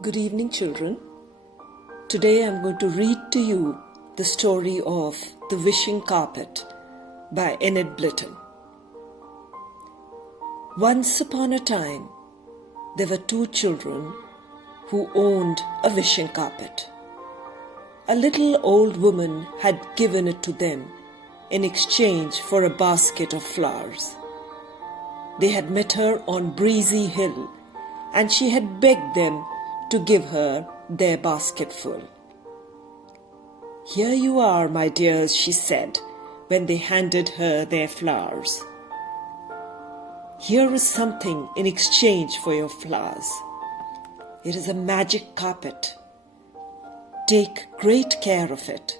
Good evening, children. Today I'm going to read to you the story of The Wishing Carpet by Enid Blyton. Once upon a time, there were two children who owned a wishing carpet. A little old woman had given it to them in exchange for a basket of flowers. They had met her on Breezy Hill, and she had begged them to give her their basketful. "Here you are, my dears," she said, when they handed her their flowers. "Here is something in exchange for your flowers. It is a magic carpet. Take great care of it."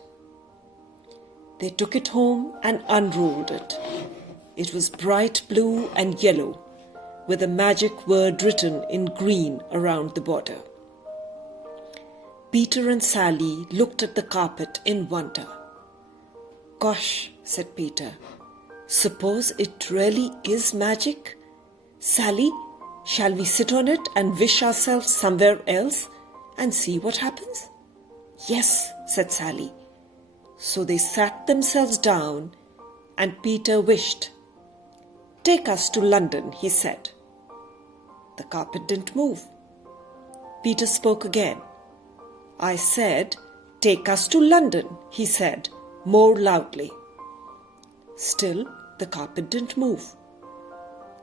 They took it home and unrolled it. It was bright blue and yellow, with a magic word written in green around the border. Peter and Sally looked at the carpet in wonder. "Gosh," said Peter, "suppose it really is magic? Sally, shall we sit on it and wish ourselves somewhere else and see what happens?" "Yes," said Sally. So they sat themselves down and Peter wished. "Take us to London," he said. The carpet didn't move. Peter spoke again. "I said, take us to London," he said, more loudly. Still, the carpet didn't move.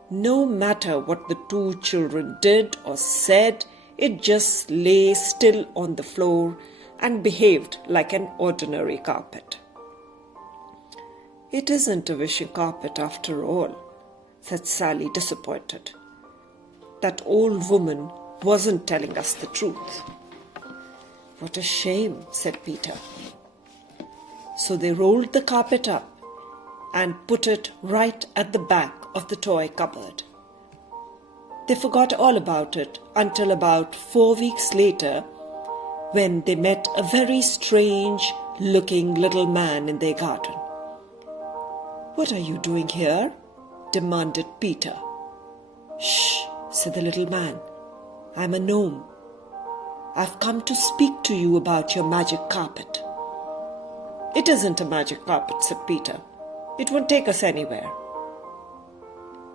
No matter what the two children did or said, it just lay still on the floor and behaved like an ordinary carpet. "It isn't a wishing carpet after all," said Sally, disappointed. "That old woman wasn't telling us the truth." "What a shame," said Peter. So they rolled the carpet up and put it right at the back of the toy cupboard. They forgot all about it until about 4 weeks later, when they met a very strange-looking little man in their garden. "What are you doing here?" demanded Peter. "Shh," said the little man. "I'm a gnome. I've come to speak to you about your magic carpet." "It isn't a magic carpet," said Peter. "It won't take us anywhere."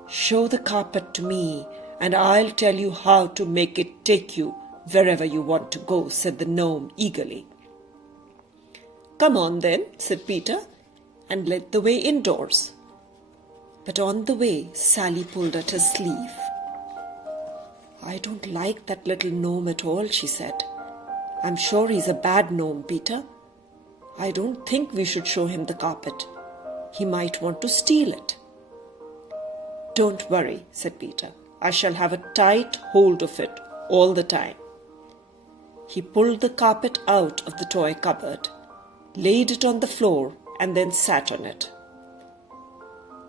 "Show the carpet to me, and I'll tell you how to make it take you wherever you want to go," said the gnome eagerly. "Come on then," said Peter, and led the way indoors. But on the way, Sally pulled at his sleeve. "I don't like that little gnome at all," she said. "I'm sure he's a bad gnome, Peter. I don't think we should show him the carpet. He might want to steal it." "Don't worry," said Peter. "I shall have a tight hold of it all the time." He pulled the carpet out of the toy cupboard, laid it on the floor, and then sat on it.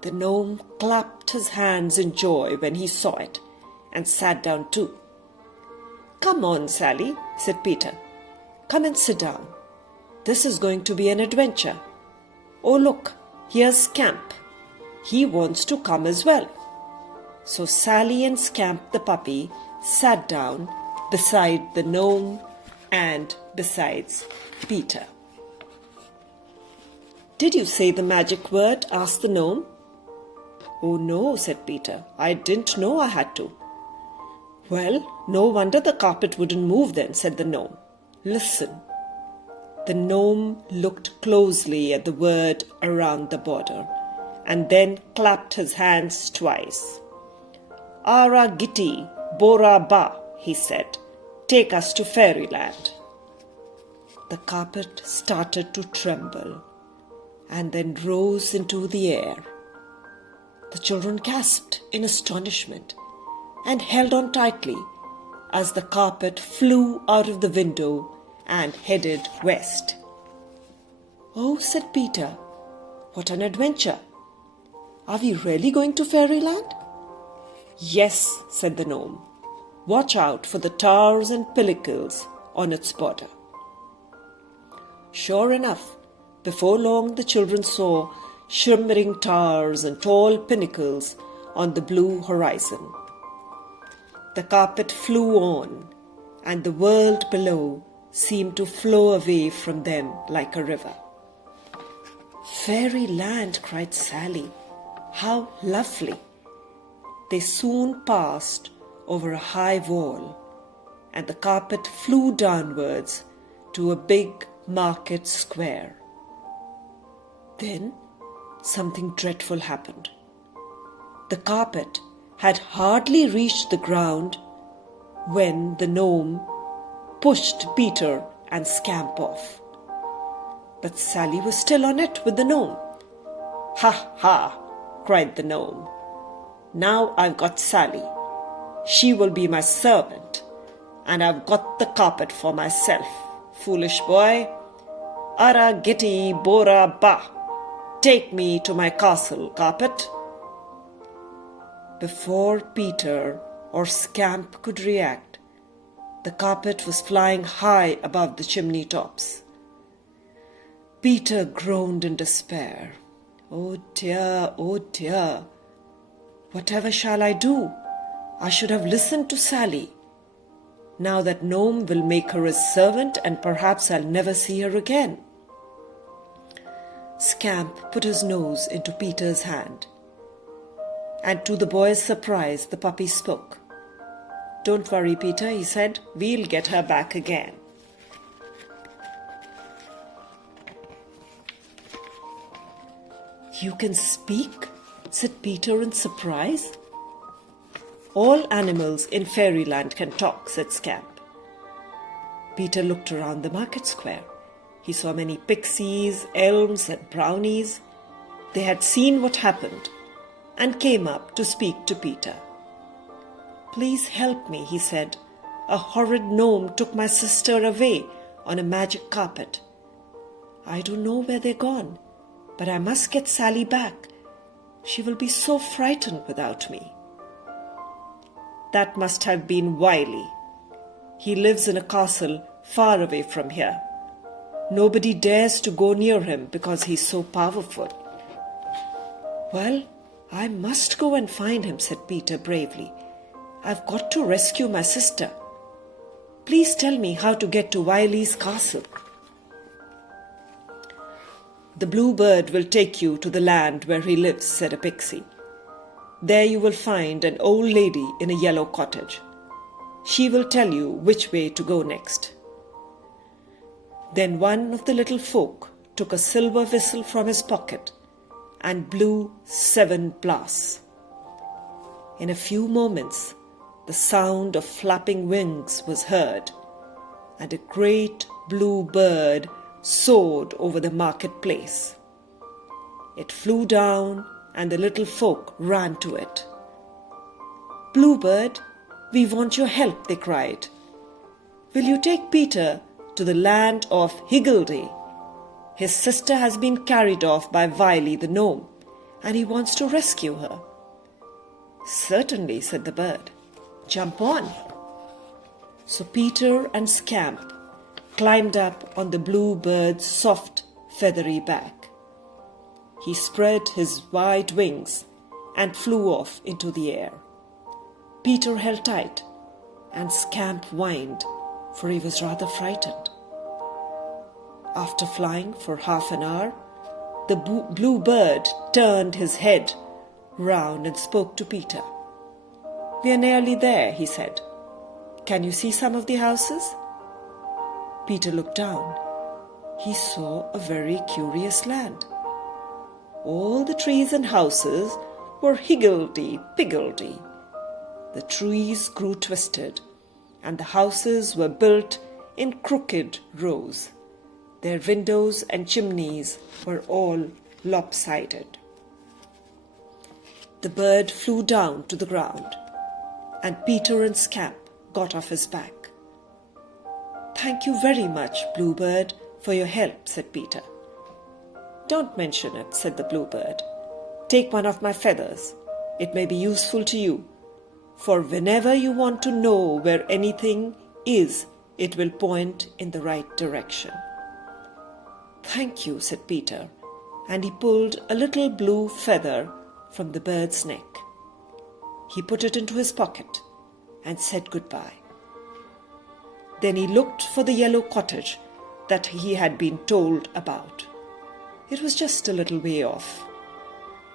The gnome clapped his hands in joy when he saw it, and sat down too. "Come on, Sally," said Peter. "Come and sit down. This is going to be an adventure. Oh, look, here's Scamp. He wants to come as well." So Sally and Scamp the puppy sat down beside the gnome and besides Peter. "Did you say the magic word?" asked the gnome. "Oh no," said Peter. "I didn't know I had to." "Well, no wonder the carpet wouldn't move then," said the gnome. "Listen." The gnome looked closely at the word around the border and then clapped his hands twice. "Ara Gitti Bora Ba," he said. "Take us to fairyland." The carpet started to tremble and then rose into the air. The children gasped in astonishment and held on tightly as the carpet flew out of the window and headed west. "Oh," said Peter, "what an adventure! Are we really going to fairyland?" "Yes," said the gnome. "Watch out for the towers and pinnacles on its border." Sure enough, before long the children saw shimmering towers and tall pinnacles on the blue horizon. The carpet flew on, and the world below seemed to flow away from them like a river. "Fairyland," cried Sally. "How lovely!" They soon passed over a high wall, and the carpet flew downwards to a big market square. Then something dreadful happened. The carpet had hardly reached the ground when the gnome pushed Peter and Scamp off. But Sally was still on it with the gnome. "Ha, ha!" cried the gnome. "Now I've got Sally. She will be my servant, and I've got the carpet for myself. Foolish boy! Ara gitty bora ba! Take me to my castle, carpet." Before Peter or Scamp could react, the carpet was flying high above the chimney tops. Peter groaned in despair. "Oh dear, oh dear! Whatever shall I do? I should have listened to Sally. Now that gnome will make her his servant, and perhaps I'll never see her again." Scamp put his nose into Peter's hand, and to the boy's surprise, the puppy spoke. "Don't worry, Peter," he said. "We'll get her back again." "You can speak?" said Peter in surprise. "All animals in Fairyland can talk," said Scamp. Peter looked around the market square. He saw many pixies, elms, and brownies. They had seen what happened and came up to speak to Peter. "Please help me," he said. "A horrid gnome took my sister away on a magic carpet. I don't know where they're gone, but I must get Sally back. She will be so frightened without me." "That must have been Wiley. He lives in a castle far away from here. Nobody dares to go near him because he's so powerful." "Well, I must go and find him," said Peter bravely. "I've got to rescue my sister. Please tell me how to get to Wiley's castle." "The blue bird will take you to the land where he lives," said a pixie. "There you will find an old lady in a yellow cottage. She will tell you which way to go next." Then one of the little folk took a silver whistle from his pocket and blew 7 blasts. In a few moments, the sound of flapping wings was heard, and a great blue bird soared over the marketplace. It flew down, and the little folk ran to it. "Bluebird, we want your help," they cried. "Will you take Peter to the land of Higgledy? His sister has been carried off by Wiley the gnome, and he wants to rescue her." "Certainly," said the bird. "Jump on." So Peter and Scamp climbed up on the blue bird's soft, feathery back. He spread his wide wings and flew off into the air. Peter held tight, and Scamp whined, for he was rather frightened. After flying for half an hour, the blue bird turned his head round and spoke to Peter. "We are nearly there," he said. "Can you see some of the houses?" Peter looked down. He saw a very curious land. All the trees and houses were higgledy-piggledy. The trees grew twisted, and the houses were built in crooked rows. Their windows and chimneys were all lopsided. The bird flew down to the ground, and Peter and Scamp got off his back. "Thank you very much, Bluebird, for your help," said Peter. "Don't mention it," said the Bluebird. "Take one of my feathers. It may be useful to you, for whenever you want to know where anything is, it will point in the right direction." "Thank you," said Peter, and he pulled a little blue feather from the bird's neck. He put it into his pocket and said goodbye. Then he looked for the yellow cottage that he had been told about. It was just a little way off,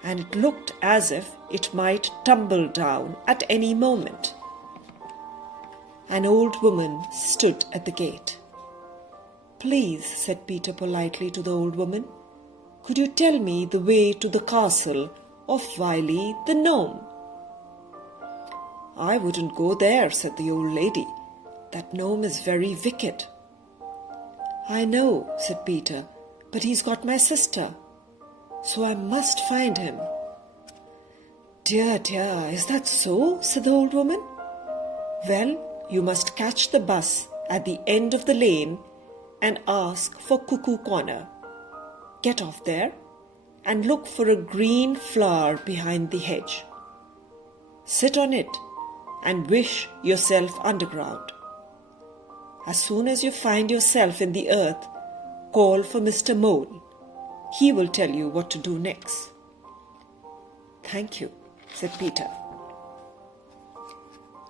and it looked as if it might tumble down at any moment. An old woman stood at the gate. "Please," said Peter politely to the old woman, "could you tell me the way to the castle of Wiley the gnome?" "I wouldn't go there," said the old lady. "That gnome is very wicked." "I know," said Peter, "but he's got my sister, so I must find him." "Dear, dear, is that so?" said the old woman. "Well, you must catch the bus at the end of the lane and ask for Cuckoo Corner. Get off there and look for a green flower behind the hedge. Sit on it and wish yourself underground. As soon as you find yourself in the earth, call for Mr. Mole. He will tell you what to do next." "Thank you," said Peter.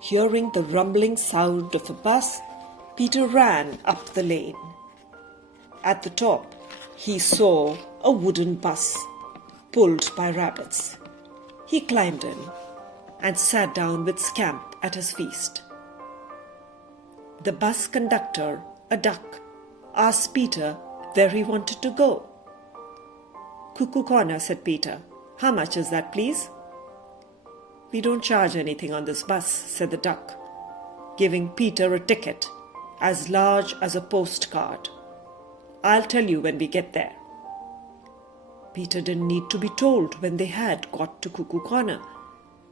Hearing the rumbling sound of a bus, Peter ran up the lane. At the top, he saw a wooden bus pulled by rabbits. He climbed in and sat down with Scamp at his feast. The bus conductor, a duck, asked Peter where he wanted to go. "Cuckoo Corner," said Peter. "How much is that, please?" "We don't charge anything on this bus," said the duck, giving Peter a ticket as large as a postcard. "I'll tell you when we get there." Peter didn't need to be told when they had got to Cuckoo Corner,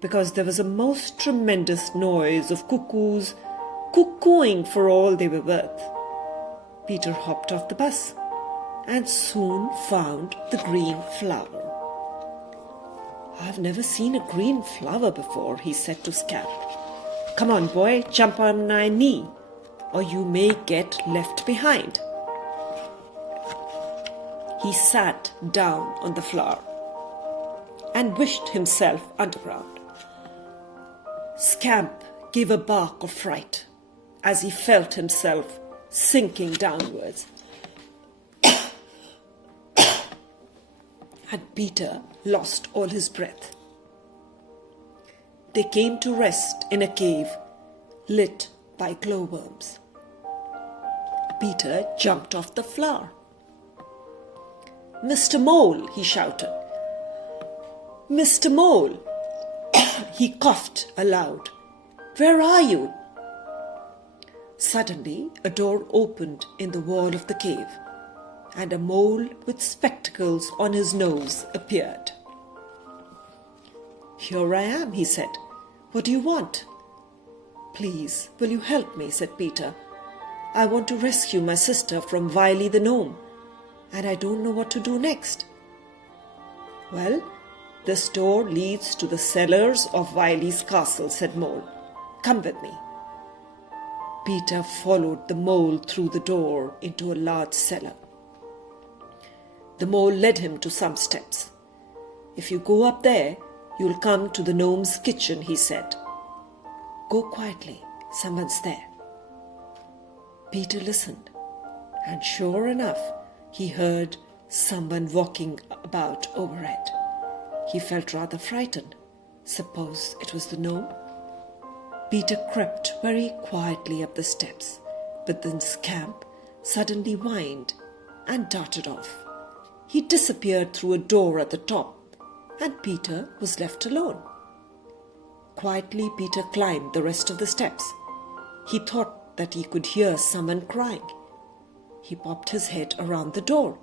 because there was a most tremendous noise of cuckoos cuckooing for all they were worth. Peter hopped off the bus and soon found the green flower. "I've never seen a green flower before," he said to Scamp. "Come on, boy, jump on my knee, or you may get left behind." He sat down on the flower and wished himself underground. Scamp gave a bark of fright as he felt himself sinking downwards. And Peter lost all his breath. They came to rest in a cave lit by glowworms. Peter jumped off the flower. "Mr. Mole," he shouted. "Mr. Mole!" He coughed aloud. "Where are you?" Suddenly, a door opened in the wall of the cave, and a mole with spectacles on his nose appeared. "Here I am," he said. "What do you want?" "Please, will you help me?" said Peter. "I want to rescue my sister from Wiley the gnome, and I don't know what to do next." "Well, this door leads to the cellars of Wiley's castle," said Mole. "Come with me." Peter followed the mole through the door into a large cellar. The mole led him to some steps. "If you go up there, you'll come to the gnome's kitchen," he said. "Go quietly, someone's there." Peter listened, and sure enough, he heard someone walking about overhead. He felt rather frightened. Suppose it was the gnome? Peter crept very quietly up the steps, but then Scamp suddenly whined and darted off. He disappeared through a door at the top, and Peter was left alone. Quietly, Peter climbed the rest of the steps. He thought that he could hear someone crying. He popped his head around the door,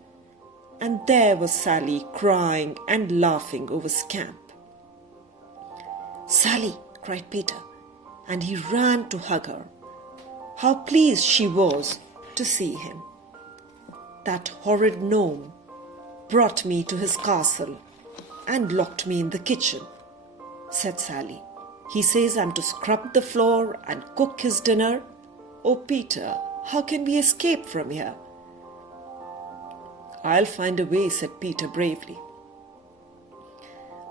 and there was Sally crying and laughing over Scamp. "Sally!" cried Peter, and he ran to hug her. How pleased she was to see him. "That horrid gnome brought me to his castle and locked me in the kitchen," said Sally. "He says I'm to scrub the floor and cook his dinner. Oh, Peter, how can we escape from here?" "I'll find a way," said Peter bravely.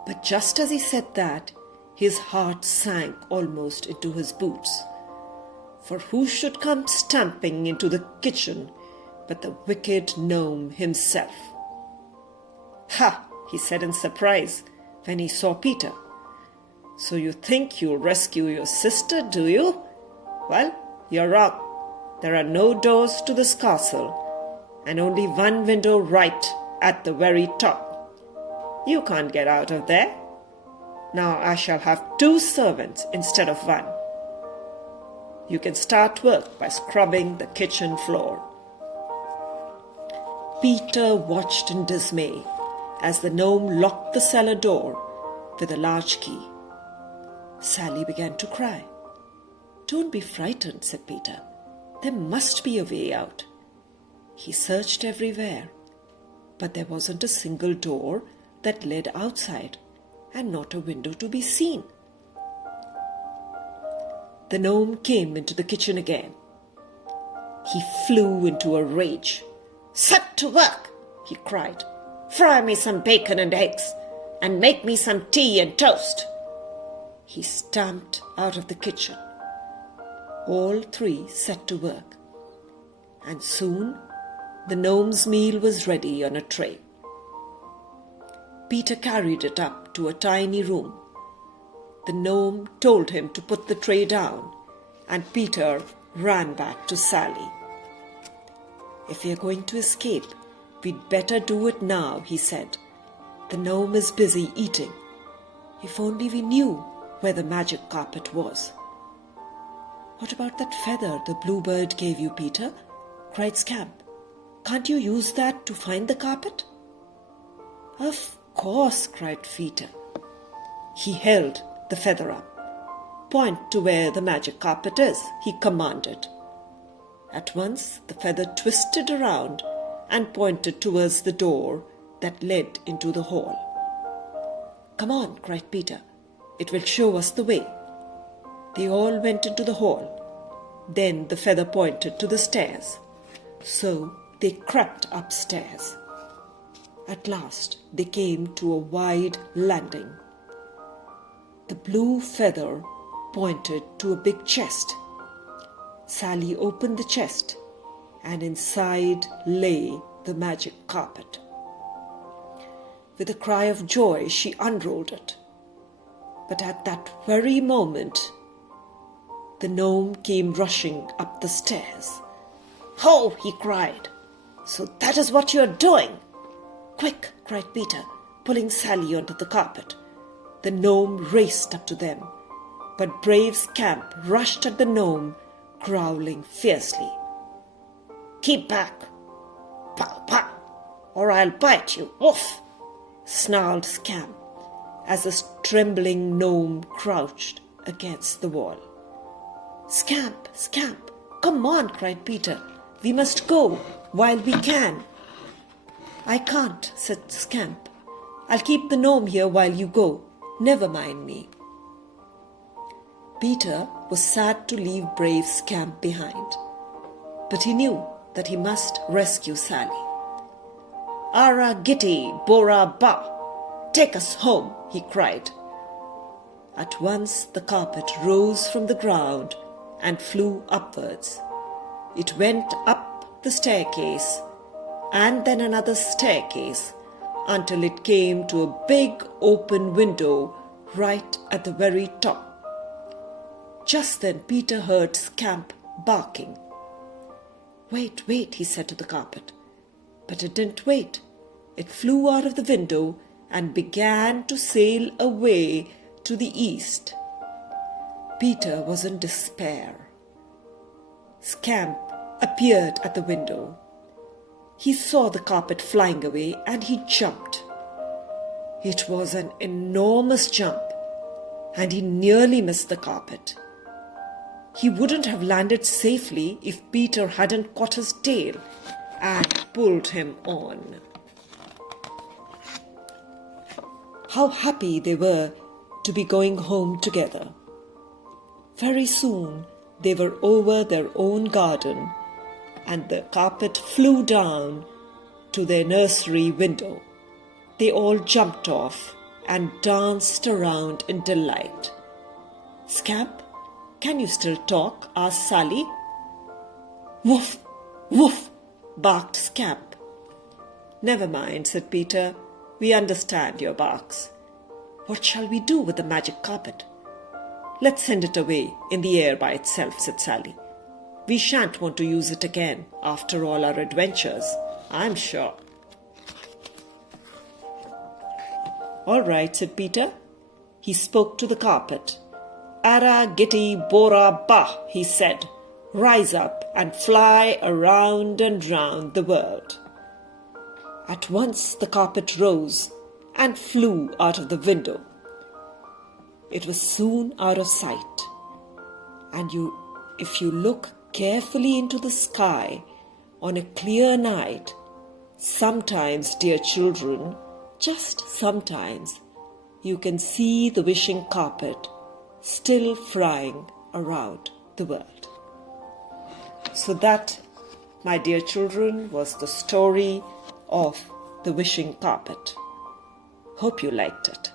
But just as he said that, his heart sank almost into his boots. for who should come stamping into the kitchen but the wicked gnome himself. "Ha!" he said in surprise when he saw Peter. "So you think you'll rescue your sister, do you? Well, you're wrong. There are no doors to this castle, and only one window right at the very top. You can't get out of there. Now I shall have 2 servants instead of 1. You can start work by scrubbing the kitchen floor." Peter watched in dismay as the gnome locked the cellar door with a large key. Sally began to cry. "Don't be frightened," said Peter. "There must be a way out." He searched everywhere, but there wasn't a single door that led outside, and not a window to be seen. The gnome came into the kitchen again. He flew into a rage. "Set to work," he cried. "Fry me some bacon and eggs, and make me some tea and toast." He stamped out of the kitchen. All 3 set to work, and soon the gnome's meal was ready on a tray. Peter carried it up to a tiny room. The gnome told him to put the tray down, and Peter ran back to Sally. "If we are going to escape, we'd better do it now," he said. "The gnome is busy eating. If only we knew where the magic carpet was." "What about that feather the bluebird gave you, Peter?" cried Scamp. "Can't you use that to find the carpet?" "Of course," cried Peter. He held the feather up. "Point to where the magic carpet is," he commanded. At once the feather twisted around and pointed towards the door that led into the hall. "Come on," cried Peter. "It will show us the way." They all went into the hall. Then the feather pointed to the stairs. So they crept upstairs. At last they came to a wide landing. The blue feather pointed to a big chest. Sally opened the chest, and inside lay the magic carpet. With a cry of joy, she unrolled it. But at that very moment, the gnome came rushing up the stairs. "Ho!" he cried. "So that is what you are doing!" "Quick!" cried Peter, pulling Sally onto the carpet. The gnome raced up to them, but brave Scamp rushed at the gnome, growling fiercely. "Keep back! Pow, pow! Or I'll bite you! Woof!" snarled Scamp as the trembling gnome crouched against the wall. "Scamp! Scamp! Come on!" cried Peter. "We must go while we can." "I can't," said Scamp. "I'll keep the gnome here while you go. Never mind me." Peter was sad to leave brave Scamp behind, but he knew that he must rescue Sally. "Ara gitty, bora ba! Take us home!" he cried. At once the carpet rose from the ground and flew upwards. It went up the staircase and then another staircase until it came to a big open window right at the very top. Just then Peter heard Scamp barking. "Wait, wait," he said to the carpet. But it didn't wait. It flew out of the window and began to sail away to the east. Peter was in despair. Scamp appeared at the window. He saw the carpet flying away and he jumped. It was an enormous jump, and he nearly missed the carpet. He wouldn't have landed safely if Peter hadn't caught his tail and pulled him on. How happy they were to be going home together. Very soon they were over their own garden, and the carpet flew down to their nursery window. They all jumped off and danced around in delight. Scamp Can you still talk? Asked Sally. Woof, woof, barked Scamp. Never mind, said Peter. We understand your barks. What shall we do with the magic carpet? Let's send it away in the air by itself, said Sally. We shan't want to use it again after all our adventures, I'm sure. All right, said Peter. He spoke to the carpet. Ara gitty bora bah, he said. Rise up and fly around and round the world. At once the carpet rose and flew out of the window. It was soon out of sight, and if you look carefully into the sky on a clear night, sometimes, dear children, just sometimes, you can see the wishing carpet still flying around the world. So that, my dear children, was the story of the wishing carpet. Hope you liked it.